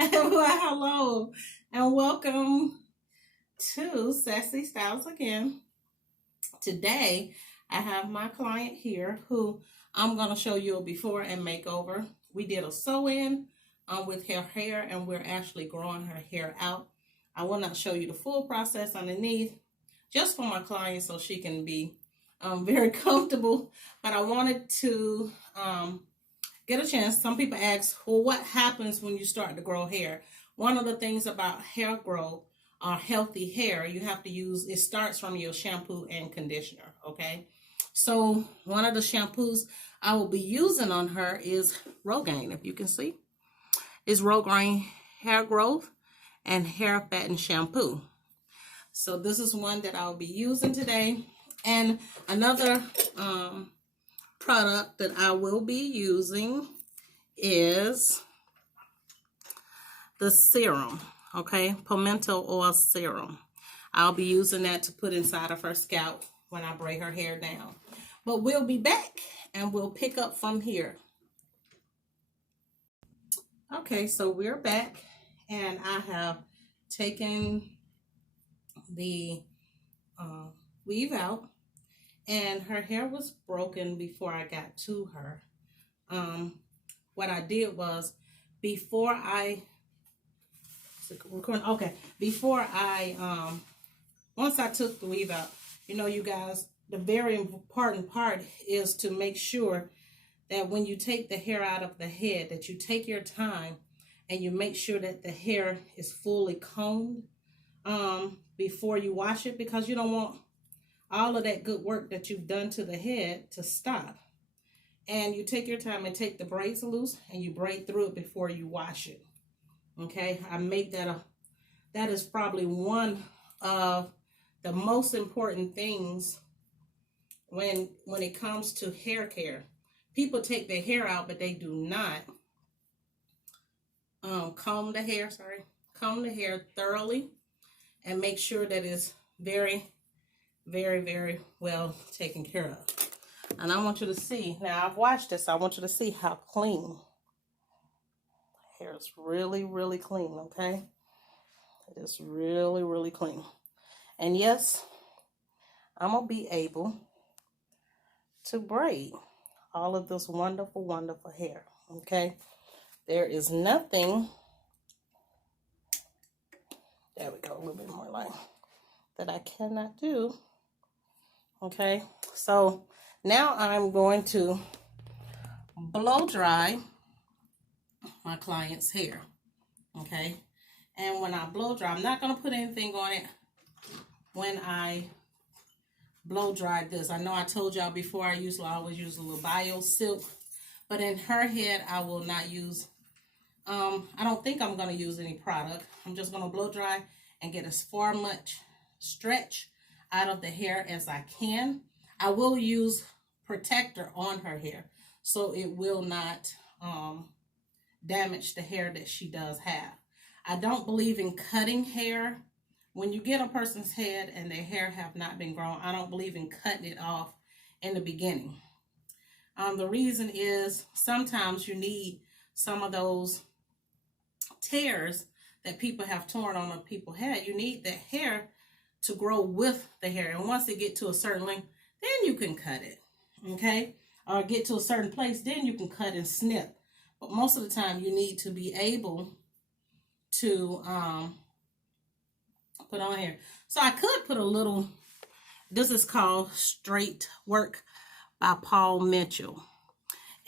Well, hello and welcome to Sassy Styles again. Today, I have my client here who I'm going to show you a before and makeover. We did a sew-in with her hair, and we're actually growing her hair out. I will not show you the full process underneath, just for my client so she can be very comfortable. But I wanted to get a chance. Some people ask, well, what happens when you start to grow hair? One of the things about hair growth or healthy hair, you have to use, it starts from your shampoo and conditioner, okay? So one of the shampoos I will be using on her is Rogaine, if you can see. It's Rogaine hair growth and hair fatten shampoo. So this is one that I'll be using today. And another product that I will be using is the serum, okay? Pimento oil serum. I'll be using that to put inside of her scalp when I braid her hair down. But we'll be back and we'll pick up from here. Okay, so we're back and I have taken the weave out, and her hair was broken before I got to her. What I did was before I once I took the weave out, you know, you guys, the very important part is to make sure that when you take the hair out of the head, that you take your time and you make sure that the hair is fully combed before you wash it, because you don't want all of that good work that you've done to the head to stop. And you take your time and take the braids loose and you braid through it before you wash it. Okay, I make that that is probably one of the most important things when it comes to hair care. People take their hair out, but they do not comb the hair thoroughly and make sure that it's very, very, very well taken care of. And I want you to see, now I've washed this, I want you to see how clean. Hair is really, really clean, okay? It is really, really clean. And yes, I'm going to be able to braid all of this wonderful, wonderful hair, okay? There is nothing, there we go, a little bit more light, that I cannot do, okay? So now I'm going to blow dry my client's hair, okay? And when I blow dry, I'm not going to put anything on it when I blow dry this. I know I told y'all before I always use a little bio silk, but in her head I will not use I don't think I'm going to use any product. I'm just going to blow dry and get as far much stretch out of the hair as I can. I will use protector on her hair so it will not damage the hair that she does have. I don't believe in cutting hair. When you get a person's head and their hair have not been grown, I don't believe in cutting it off in the beginning. The reason is sometimes you need some of those tears that people have torn on a people's head. You need the hair to grow with the hair. And once it get to a certain length, then you can cut it, okay? Or get to a certain place, then you can cut and snip. But most of the time, you need to be able to put on here. So I could put a little, this is called Straight Work by Paul Mitchell.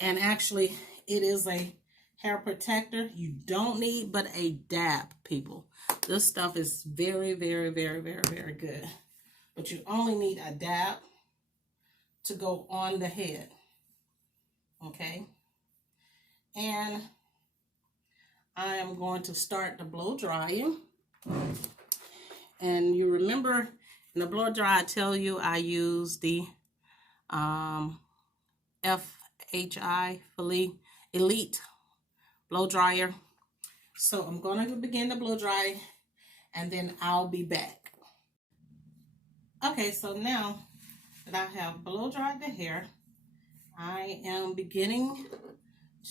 And actually, it is a hair protector. You don't need but a dab, people. This stuff is very, very, very, very, very good. But you only need a dab to go on the head, okay? And I am going to start the blow drying. And you remember in the blow dry, I tell you I use the FHI Elite blow dryer. So I'm going to begin the blow dry and then I'll be back. Okay, so now that I have blow dried the hair, I am beginning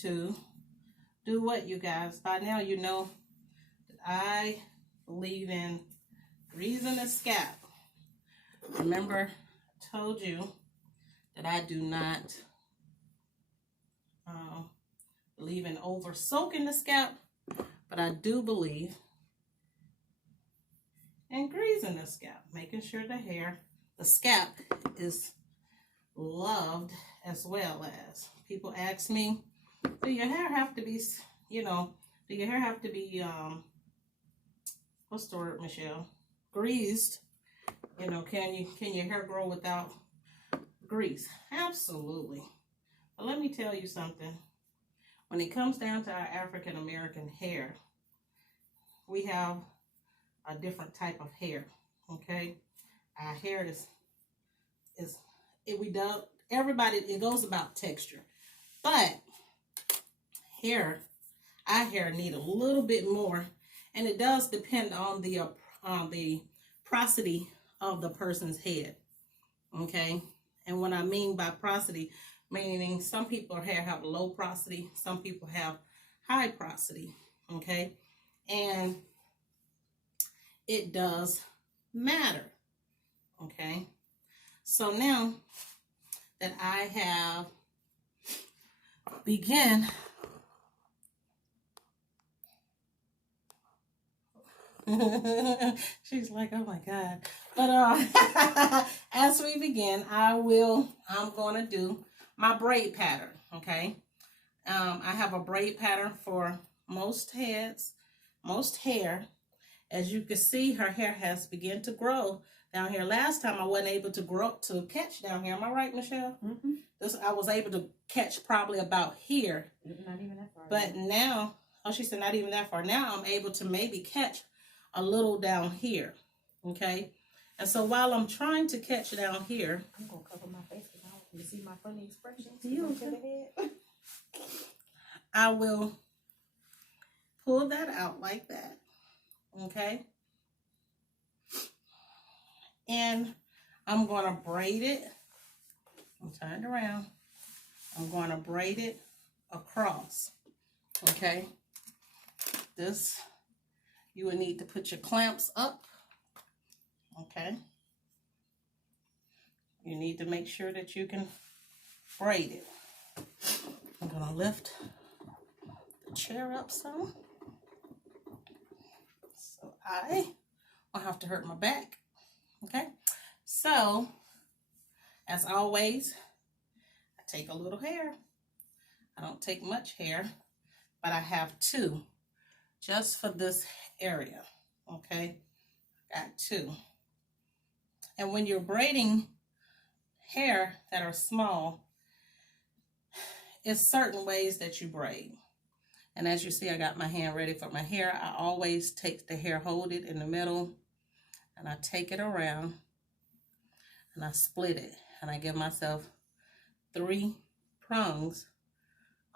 to do what, you guys? By now you know I believe in greasing the scalp. Remember, I told you that I do not believe in over soaking the scalp, but I do believe in greasing the scalp, making sure the scalp is loved as well as. People ask me, do your hair have to be, do your hair have to be, what's the word, Michelle? Greased. Can your hair grow without grease? Absolutely. But let me tell you something. When it comes down to our African American hair, we have a different type of hair. Okay, our hair it goes about texture, but our hair need a little bit more, and it does depend on the porosity of the person's head. Okay, and what I mean by porosity, meaning some people's hair have low porosity, some people have high porosity. Okay, and it does matter. Okay, so now that I have begun she's like, oh my God. But as we begin, I'm going to do my braid pattern. Okay, I have a braid pattern for most hair. As you can see, her hair has begun to grow down here. Last time I wasn't able to catch down here. Am I right, Michelle? Mm-hmm. I was able to catch probably about here. Not even that far. But now, she said not even that far. Now I'm able to maybe catch a little down here. Okay? And so while I'm trying to catch down here, I'm going to cover my face because I want you to see my funny expressions. I will pull that out like that. Okay, and I'm going to braid it. I'm turned around. I'm going to braid it across. Okay, you will need to put your clamps up. Okay, you need to make sure that you can braid it. I'm going to lift the chair up some. I don't have to hurt my back. Okay, so as always, I take a little hair. I don't take much hair, but I have two just for this area. Okay, got two. And when you're braiding hair that are small, it's certain ways that you braid. And as you see, I got my hand ready for my hair. I always take the hair, hold it in the middle, and I take it around, and I split it. And I give myself 3 prongs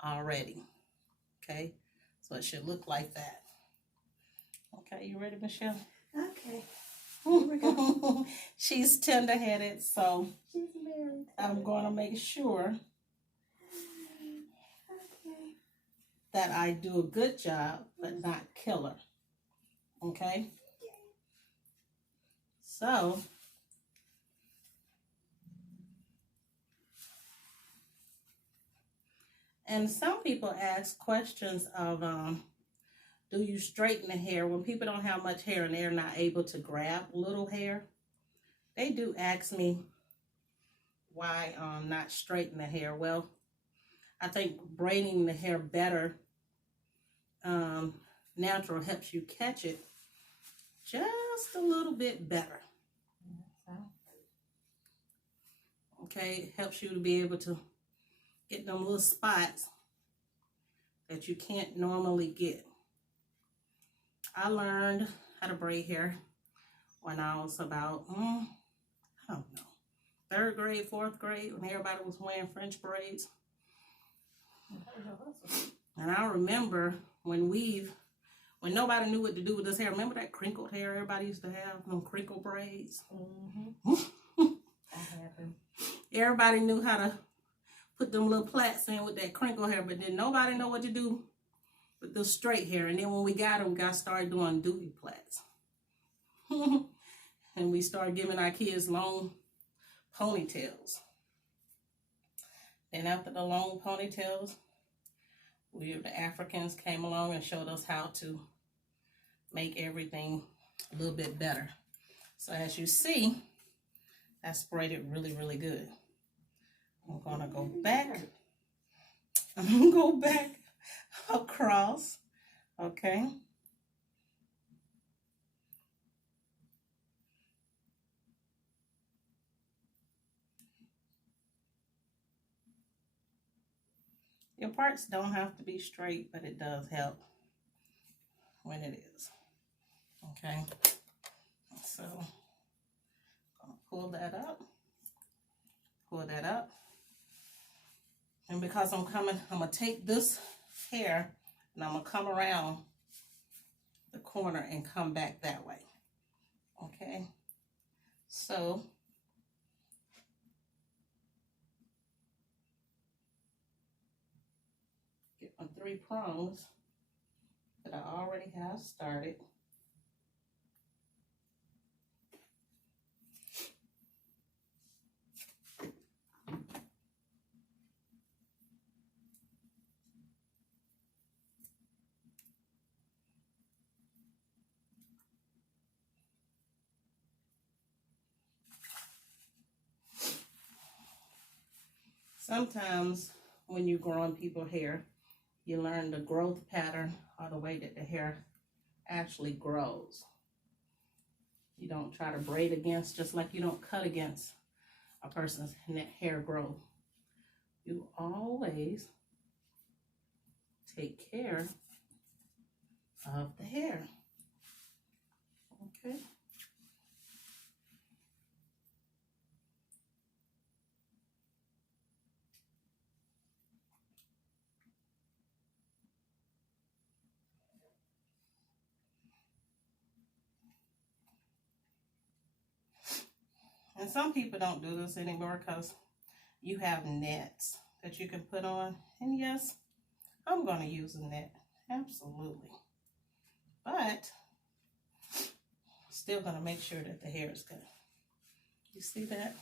already. Okay? So it should look like that. Okay, you ready, Michelle? Okay. Here we go. She's tender-headed, so she's married. I'm going to make sure that I do a good job, but not killer. Okay? So, and some people ask questions of, do you straighten the hair? When people don't have much hair and they're not able to grab little hair, they do ask me why not straighten the hair. Well, I think braiding the hair better, natural, helps you catch it just a little bit better. Okay, it helps you to be able to get them little spots that you can't normally get. I learned how to braid hair when I was about, I don't know, 3rd grade, 4th grade, when everybody was wearing French braids. And I remember when nobody knew what to do with this hair. Remember that crinkled hair everybody used to have? Them crinkle braids? Mm-hmm. That happened. Everybody knew how to put them little plaits in with that crinkle hair, but then nobody know what to do with the straight hair. And then when we got them, we got started doing doobie plaits. And we started giving our kids long ponytails. And after the long ponytails, the Africans came along and showed us how to make everything a little bit better. So as you see, I sprayed it really, really good. I'm gonna go back. I'm gonna go back across, okay? Your parts don't have to be straight, but it does help when it is, okay? So, I'm gonna pull that up. And because I'm gonna take this hair and I'm gonna come around the corner and come back that way, okay? So, get my 3 prongs that I already have started. Sometimes when you're growing people's hair, you learn the growth pattern or the way that the hair actually grows. You don't try to braid against, just like you don't cut against a person's hair growth. You always take care of the hair, okay? And some people don't do this anymore because you have nets that you can put on. And yes, I'm going to use a net, absolutely. But still going to make sure that the hair is good. You see that?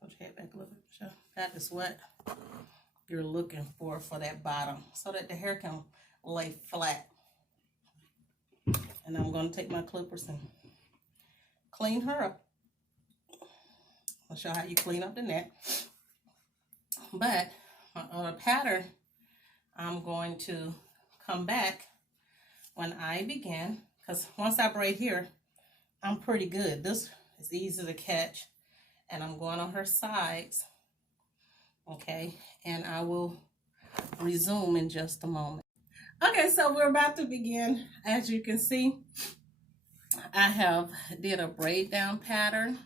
Hold your head back a little bit, Michelle. That is what you're looking for that bottom, so that the hair can lay flat. And I'm going to take my clippers and clean her up. I'll show how you clean up the net. But my other pattern, I'm going to come back when I begin, because once I braid here, I'm pretty good. This is easy to catch, and I'm going on her sides, okay? And I will resume in just a moment. Okay, so we're about to begin. As you can see, I have did a braid down pattern.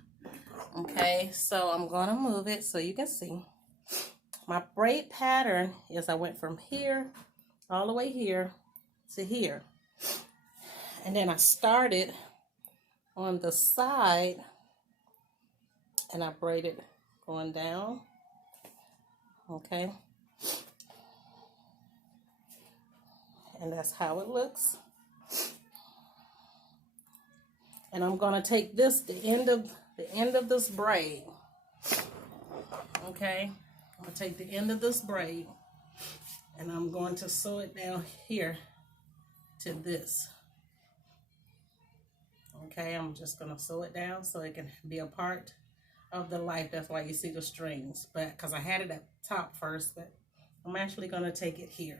Okay, so I'm gonna move it so you can see. My braid pattern is I went from here all the way here to here. And then I started on the side and I braided going down. Okay. And that's how it looks. And I'm gonna take this, the end of this braid. Okay, I'm gonna take the end of this braid and I'm going to sew it down here to this. Okay, I'm just gonna sew it down so it can be a part of the life. That's why you see the strings, but because I had it at the top first, but I'm actually gonna take it here.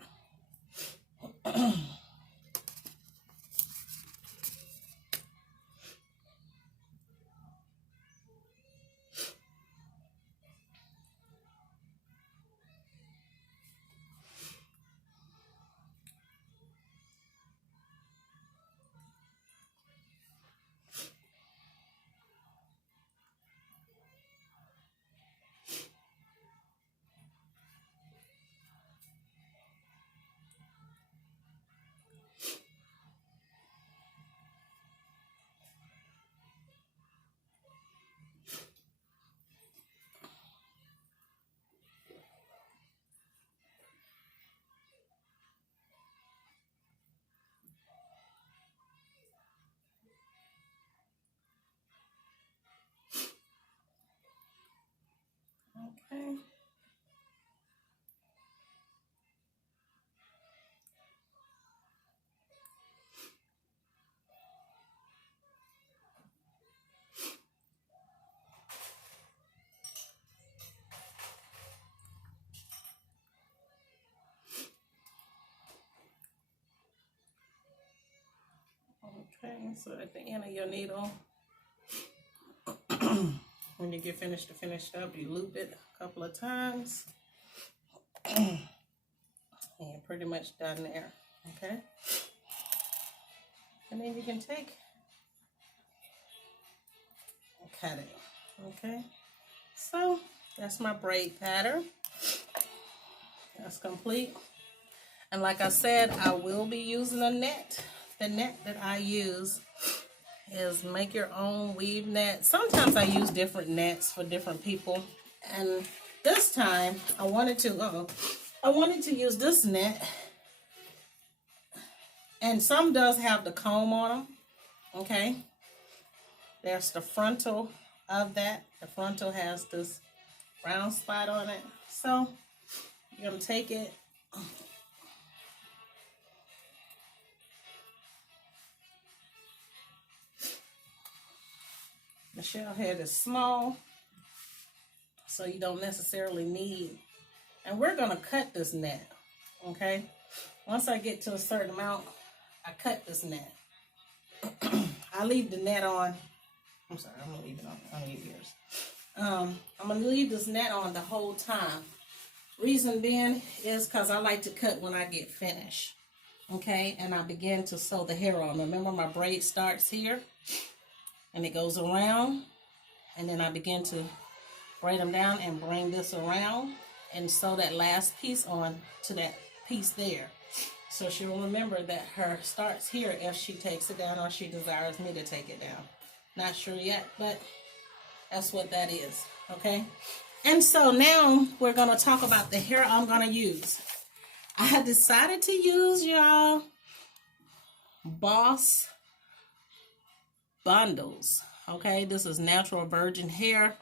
Okay, so at the end of your needle, when you get finished up, you loop it a couple of times. And you're pretty much done there. Okay? And then you can take and cut it. Okay? So that's my braid pattern. That's complete. And like I said, I will be using a net. The net that I use is make your own weave net. Sometimes I use different nets for different people. And this time I wanted to use this net. And some does have the comb on them. Okay. There's the frontal of that. The frontal has this brown spot on it. So you're going to take it. The shell head is small, so you don't necessarily need, and we're going to cut this net, okay? Once I get to a certain amount, I cut this net. I leave the net on, I'm sorry, I'm going to leave it on your ears. I'm going to leave this net on the whole time. Reason being is because I like to cut when I get finished, okay? And I begin to sew the hair on. Remember, my braid starts here. And it goes around, and then I begin to braid them down and bring this around and sew that last piece on to that piece there. So she will remember that her starts here if she takes it down or she desires me to take it down. Not sure yet, but that's what that is, okay? And so now we're going to talk about the hair I'm going to use. I have decided to use, y'all, BossiBundles. Okay, this is natural virgin hair.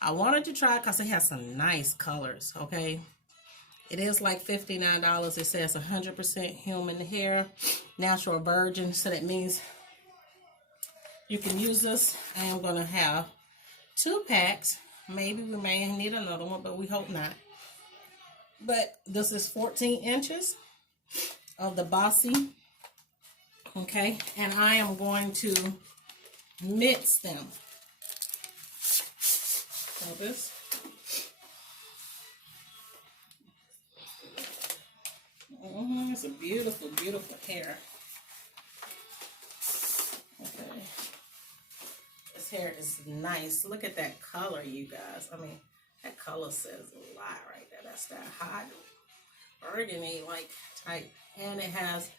I wanted to try because it has some nice colors. Okay, it is like $59. It says 100% human hair, natural virgin. So that means you can use this. I am going to have 2 packs. Maybe we may need another one, but we hope not. But this is 14 inches of the Bossi. Okay, and I am going to mix them. So this. It's a beautiful, beautiful hair. Okay. This hair is nice. Look at that color, you guys. I mean, that color says a lot right there. That's that hot burgundy like type. And it has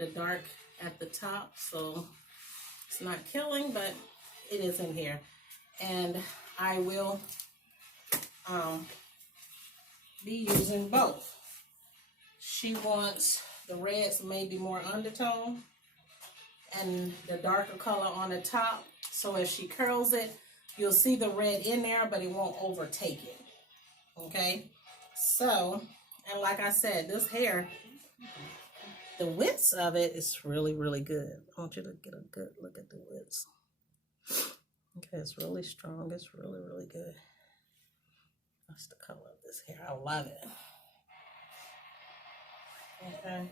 the dark at the top, so it's not killing, but it is in here. And I will be using both. She wants the reds maybe more undertone and the darker color on the top, so if she curls it, you'll see the red in there, but it won't overtake it. Okay, so, and like I said, this hair, the width of it is really, really good. I want you to get a good look at the width. Okay, it's really strong. It's really, really good. That's the color of this hair. I love it. Okay,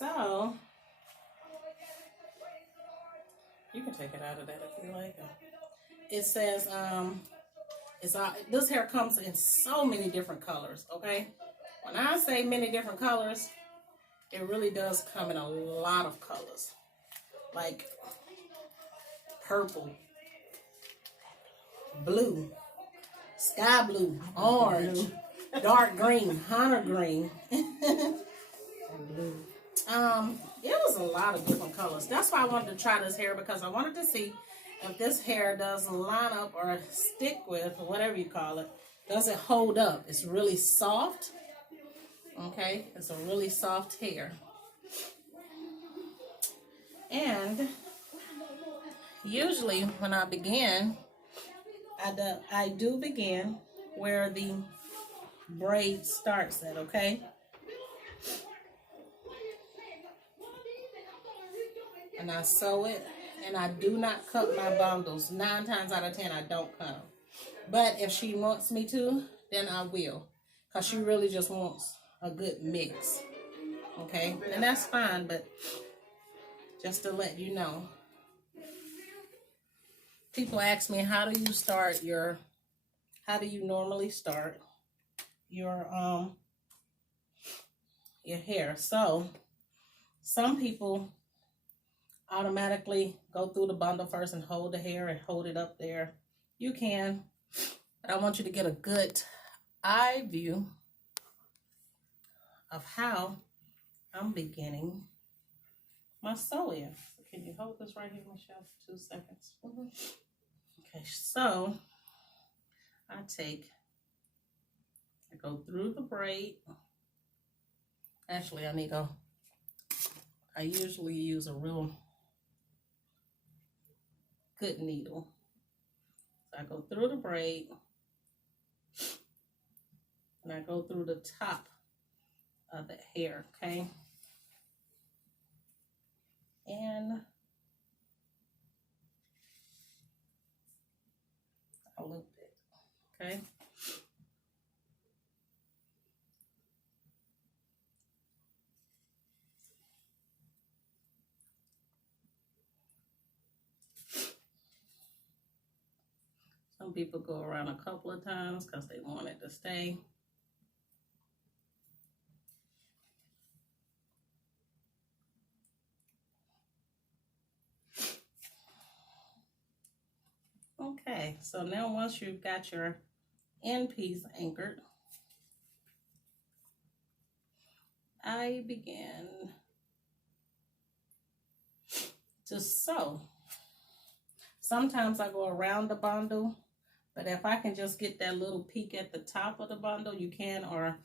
so you can take it out of that if you like. It says this hair comes in so many different colors. Okay, when I say many different colors, it really does come in a lot of colors, like purple, blue, sky blue, orange, dark green, hunter green. It was a lot of different colors. That's why I wanted to try this hair, because I wanted to see if this hair does line up or stick with, or whatever you call it. Does it hold up? It's really soft. Okay, it's a really soft hair. And usually when I begin, I do begin where the braid starts at, okay? And I sew it, and I do not cut my bundles. 9 times out of 10, I don't cut them. But if she wants me to, then I will, because she really just wants a good mix, okay? And that's fine, but just to let you know. People ask me, how do you normally start your hair? So some people automatically go through the bundle first and hold the hair and hold it up there. You can, but I want you to get a good eye view of how I'm beginning my sewing. So can you hold this right here, Michelle, for 2 seconds? Okay, so I go through the braid. Actually, I usually use a real good needle. So I go through the braid and I go through the top of the hair, okay? And I loop it, okay? Some people go around a couple of times because they want it to stay. Okay, so now once you've got your end piece anchored, I begin to sew. Sometimes I go around the bundle, but if I can just get that little peak at the top of the bundle, you can, or,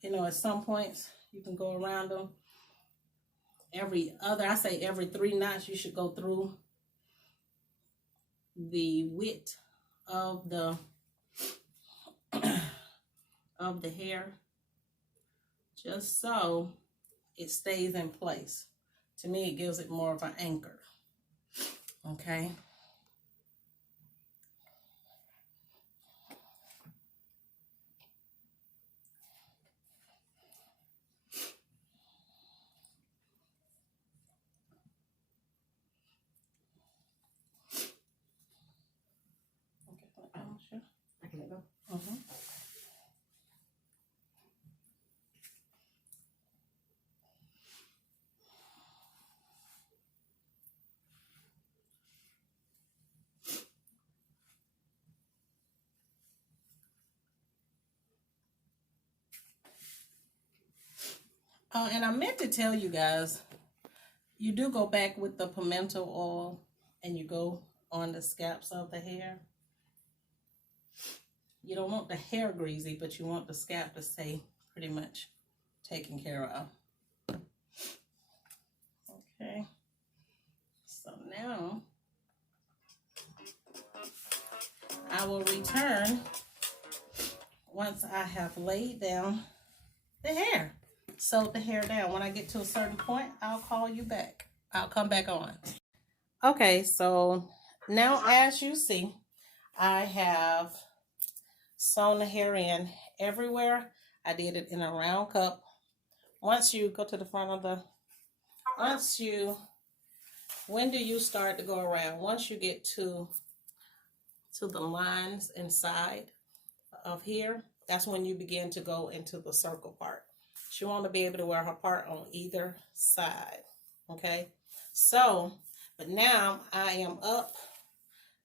you know, at some points you can go around them. I say every 3 knots, you should go through the width of the of the hair, just so it stays in place. To me, it gives it more of an anchor. Okay. I can let go. And I meant to tell you guys, you do go back with the pimento oil and you go on the scalps of the hair. You don't want the hair greasy, but you want the scalp to stay pretty much taken care of. Okay. So now I will return once I have laid down the hair. Sewed the hair down. When I get to a certain point, I'll call you back. I'll come back on. Okay, so now as you see, I have sewn the hair in everywhere. I did it in a round cup. Once you go to the front of the, when do you start to go around? Once you get to the lines inside of here, that's when you begin to go into the circle part. She want to be able to wear her part on either side. Okay, so, but now I am up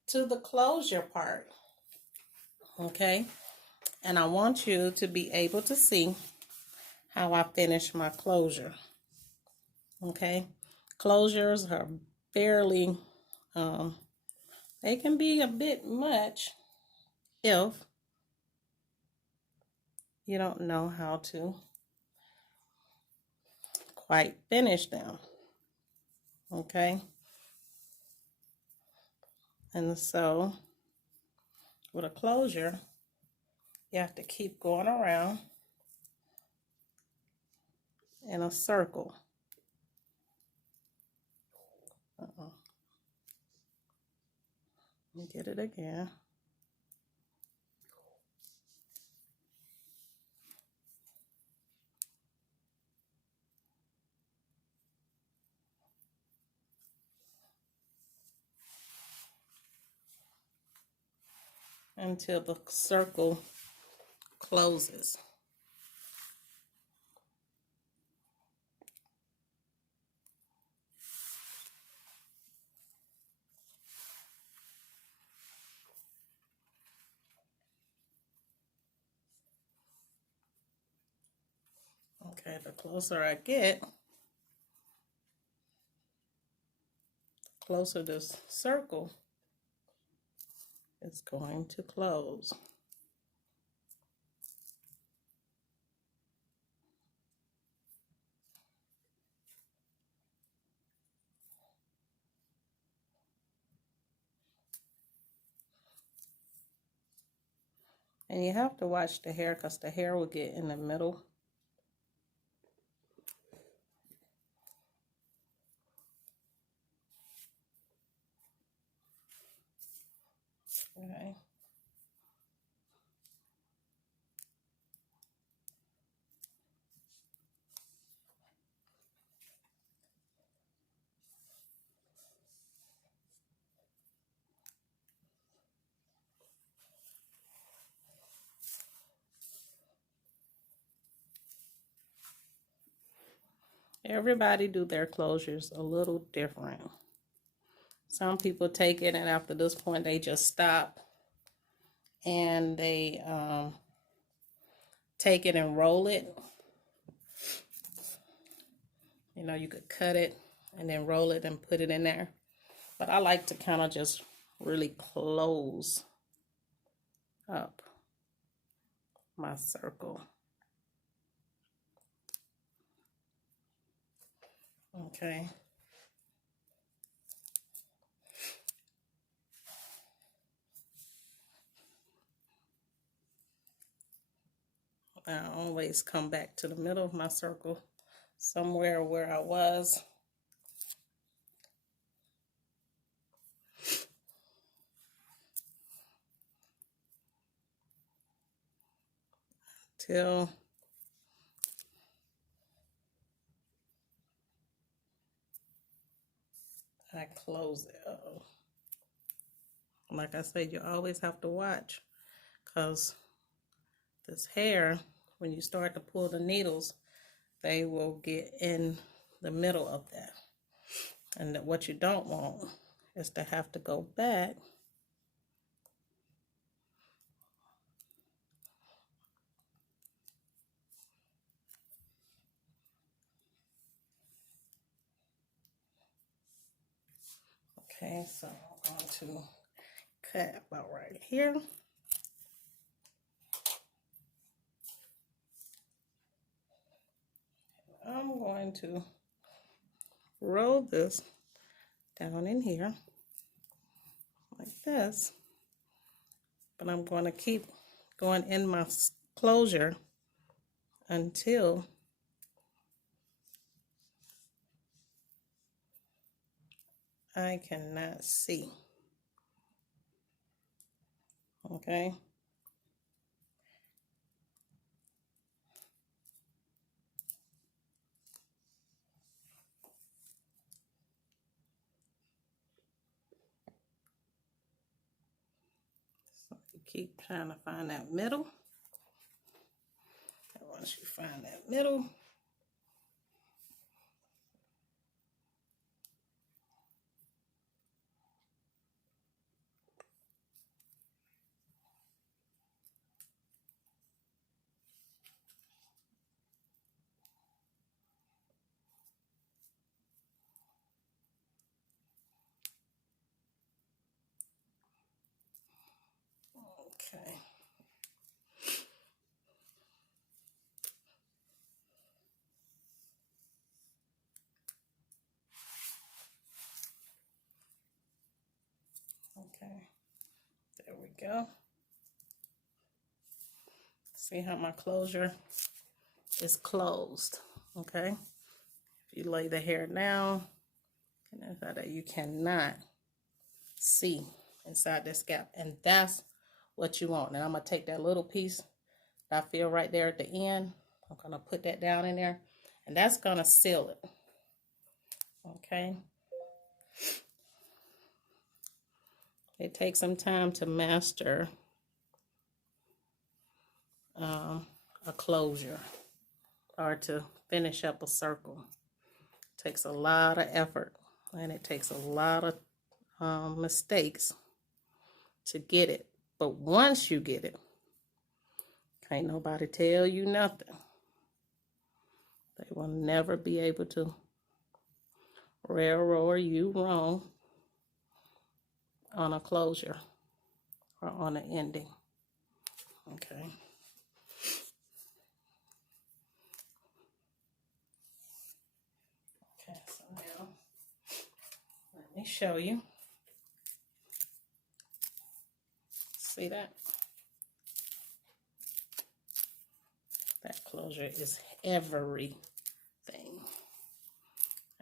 to the closure part. Okay, and I want you to be able to see how I finish my closure. Okay, closures are fairly, they can be a bit much if you don't know how to quite finish them. Okay, and so with a closure, you have to keep going around in a circle. Let me get it again. until the circle closes. Okay, the closer I get, the closer this circle is going to close. And you have to watch the hair because the hair will get in the middle. Okay. Everybody do their closures a little different. Some people take it and after this point they just stop and they take it and roll it. You know, you could cut it and then roll it and put it in there. But I like to kind of just really close up my circle. Okay. I always come back to the middle of my circle, somewhere where I was. Till I close it. Uh-oh. Like I said, you always have to watch because this hair, when you start to pull the needles, they will get in the middle of that. And what you don't want is to have to go back Okay, so I'm going to cut about right here. I'm going to roll this down in here like this, but I'm going to keep going in my closure until I cannot see. Okay. So you keep trying to find that middle. And once you find that middle, okay. Okay, there we go. See how my closure is closed, okay? If you lay the hair down, and inside that you cannot see inside the scalp, and that's what you want. Now I'm gonna take that little piece that I feel right there at the end. I'm gonna put that down in there, and that's gonna seal it. Okay. It takes some time to master a closure or to finish up a circle. It takes a lot of effort, and it takes a lot of mistakes to get it. But once you get it, can't nobody tell you nothing. They will never be able to railroad you wrong on a closure or on an ending. Okay. Okay, so now let me show you. See that? That closure is everything.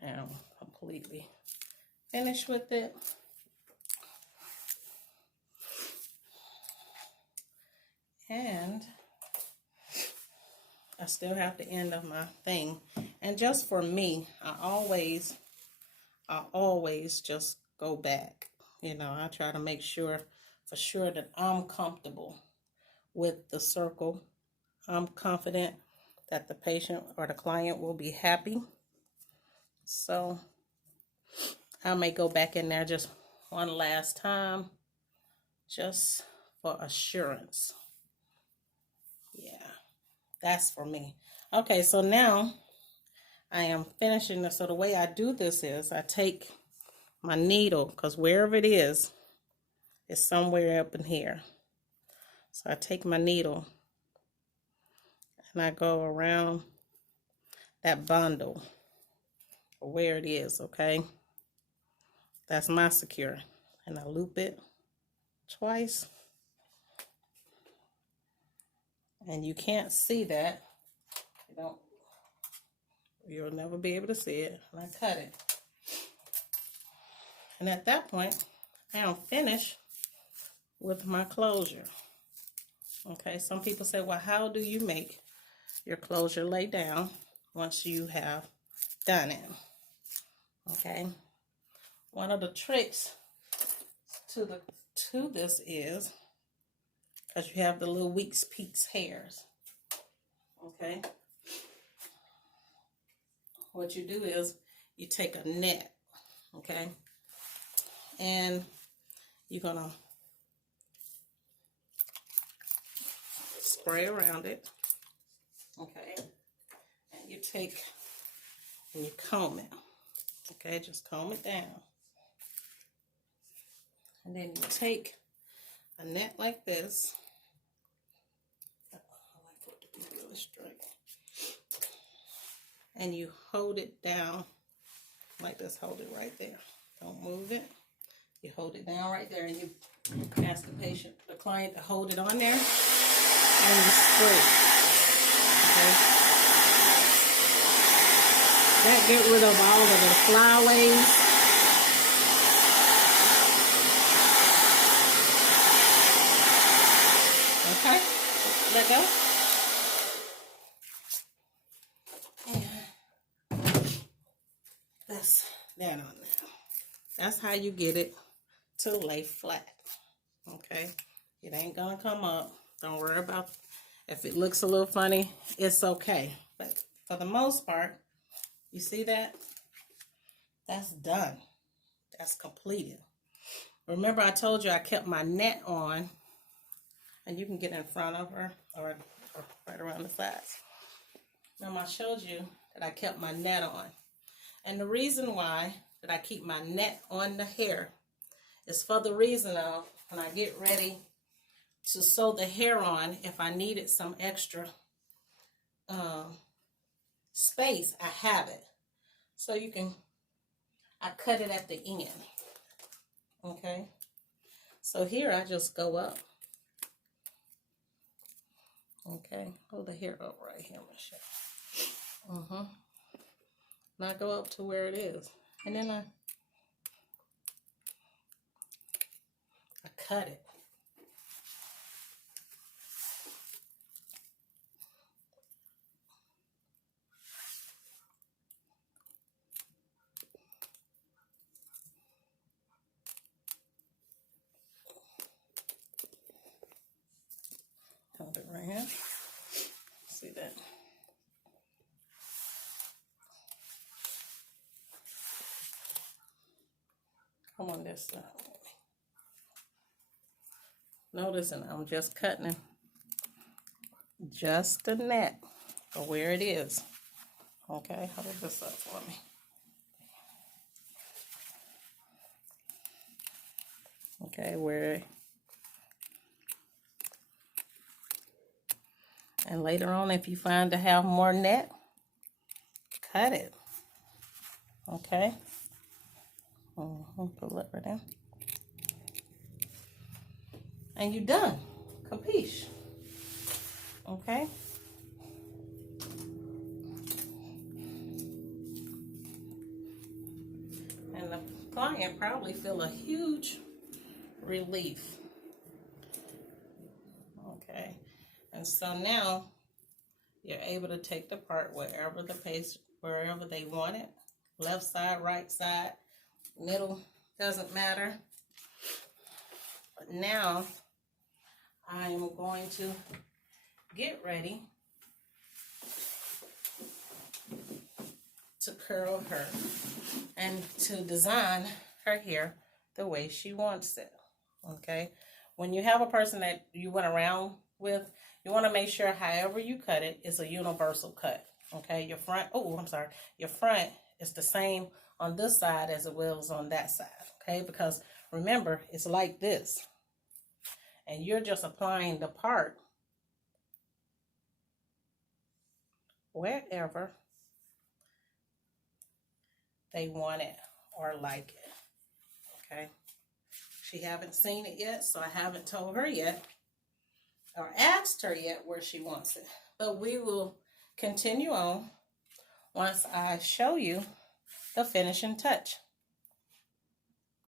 And I'm completely finished with it. And I still have the end of my thing. And just for me, I always just go back. You know, I try to make sure for sure that I'm comfortable with the circle. I'm confident that the patient or the client will be happy. So I may go back in there just one last time, just for assurance. Yeah, that's for me. Okay, so now I am finishing this. So the way I do this is I take my needle, because wherever it is, it's somewhere up in here. So I take my needle and I go around that bundle or where it is, okay? That's my secure. And I loop it twice. And you can't see that. You'll never be able to see it. And I cut it. And at that point, I am finished with my closure. Okay, some people say, well, how do you make your closure lay down once you have done it? Okay, one of the tricks to this is, because you have the little weak peaks hairs. Okay, what you do is you take a net, okay, and you're gonna spray around it, okay, and you take and you comb it, okay, just comb it down, and then you take a net like this. I like for it to be really straight, and you hold it down like this. Hold it right there. Don't move it. You hold it down right there, and you ask the client to hold it on there, and you spray. Okay. That get rid of all of the flyaways. Okay, let go. And that's that on there. That's how you get it to lay flat. Okay, it ain't gonna come up. Don't worry about if it looks a little funny. It's okay. But for the most part, you see that? That's done. That's completed. Remember, I told you I kept my net on, and you can get in front of her or right around the sides. Now, I showed you that I kept my net on. And the reason why that I keep my net on the hair is for the reason of when I get ready to sew the hair on, if I needed some extra space, I have it. So I cut it at the end. Okay. So here I just go up. Okay. Hold the hair up right here, Michelle. And I go up to where it is. And then I cut it. Hold it right here. come on this side. Notice, and I'm just cutting just the net for where it is. Okay, hold this up for me. Okay, where, and later on, if you find to have more net, cut it. Okay. Pull it right in. And you're done. Capiche? Okay. And the client probably feel a huge relief. Okay. And so now you're able to take the part wherever they want it. Left side, right side, middle, doesn't matter. But now I am going to get ready to curl her and to design her hair the way she wants it. Okay, when you have a person that you went around with, you want to make sure however you cut it is a universal cut. Okay, your front, your front is the same on this side as it was on that side. Okay, because remember, it's like this. And you're just applying the part wherever they want it or like it. Okay, she haven't seen it yet, so I haven't told her yet or asked her yet where she wants it. But we will continue on once I show you the finishing touch.